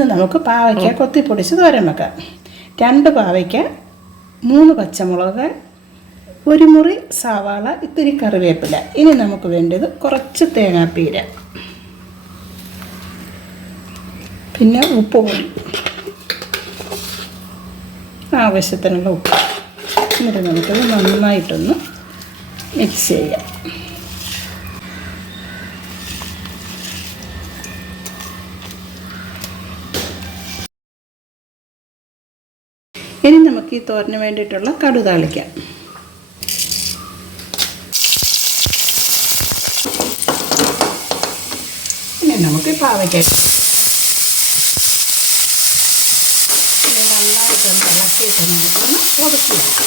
ഇന്ന് നമുക്ക് പാവയ്ക്ക കൊത്തിപ്പൊടിച്ച് തോരൻ വെക്കാം. രണ്ട് പാവയ്ക്ക മൂന്ന് പച്ചമുളക് ഒരു മുറി സവാള ഇത്തിരി കറിവേപ്പില. ഇനി നമുക്ക് വേണ്ടത് കുറച്ച് തേങ്ങാപ്പീര. പിന്നെ ഉപ്പ് പൊടി. ആവശ്യത്തിനുള്ള ഉപ്പ്. എന്നിട്ട് നമുക്കത് നന്നായിട്ടൊന്ന് മിക്സ് ചെയ്യാം. ഇനി നമുക്ക് ഈ തോരന് വേണ്ടിയിട്ടുള്ള കടു താളിക്കാം. ഇനി നമുക്ക് പാവയ്ക്ക ഇനി നന്നായിട്ടൊന്ന് ഇളക്കിയിട്ട് നമുക്കൊന്ന് ഒതുക്കി വെക്കാം.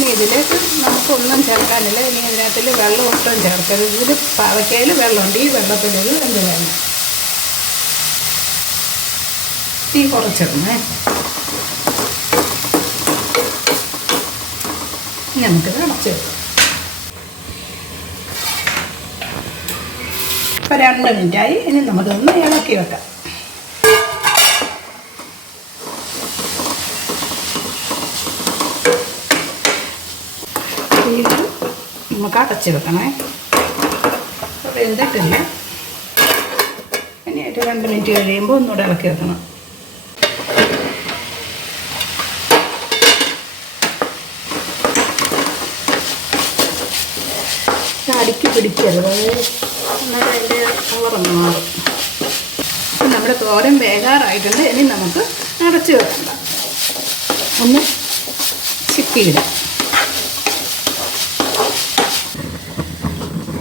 ഇനി ഇതിലേക്ക് നമുക്കൊന്നും ചേർക്കാനില്ല. ഇനി ഇതിനകത്തിൽ വെള്ളം ഒട്ടും ചേർക്കരുത്. ഇതിൽ പാവയ്ക്കയിൽ വെള്ളമുണ്ട്. ഈ വെള്ളത്തിൽ ഇത് എന്ത് വേണം? തീ കുറച്ചിടണേ ഇനി നമുക്കിത് അടച്ച് വെക്കാം ഇപ്പോൾ രണ്ട് മിനിറ്റായി ഇനി നമുക്കൊന്ന് ഇളക്കി വെക്കാം. നമുക്ക് അടച്ച് വെക്കണേ. വെന്തിട്ടില്ല. ഇനി ഒരു രണ്ട് മിനിറ്റ് കഴിയുമ്പോൾ ഒന്നുകൂടെ ഇളക്കി വെക്കണം. അടുക്കി പിടിക്കരുത്. എന്നാൽ അതിന്റെ കളറൊന്ന് മാറും. അപ്പം നമ്മുടെ തോരൻ വേകാറായിട്ടുണ്ട് ഇനി നമുക്ക് അടച്ച് വെക്കണ്ട ഒന്ന് ചിക്കിയിടാം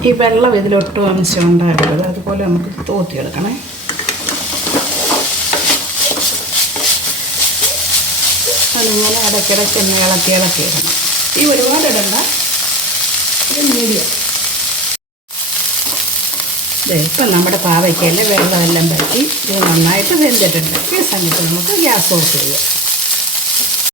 ഈ വെള്ളം ഇതിലൊട്ടും അംശം ഉണ്ടാകരുത്. അതുപോലെ നമുക്ക് തോത്തിയെടുക്കണേ. അതിങ്ങനെ ഇടയ്ക്കിടയ്ക്ക് തന്നെ ഇളക്കി ഇളക്കി ഇടണം. ഈ ഒരുപാട് ഇടണ്ട. ഇത് മീഡിയം ഇപ്പം നമ്മുടെ പാവയ്ക്കയിലെ വെള്ളമെല്ലാം പറ്റി ഇത് നന്നായിട്ട് വെന്തിട്ടുണ്ട്. ഈ സമയത്ത് നമുക്ക് ഗ്യാസ് ഓഫ് ചെയ്യാം.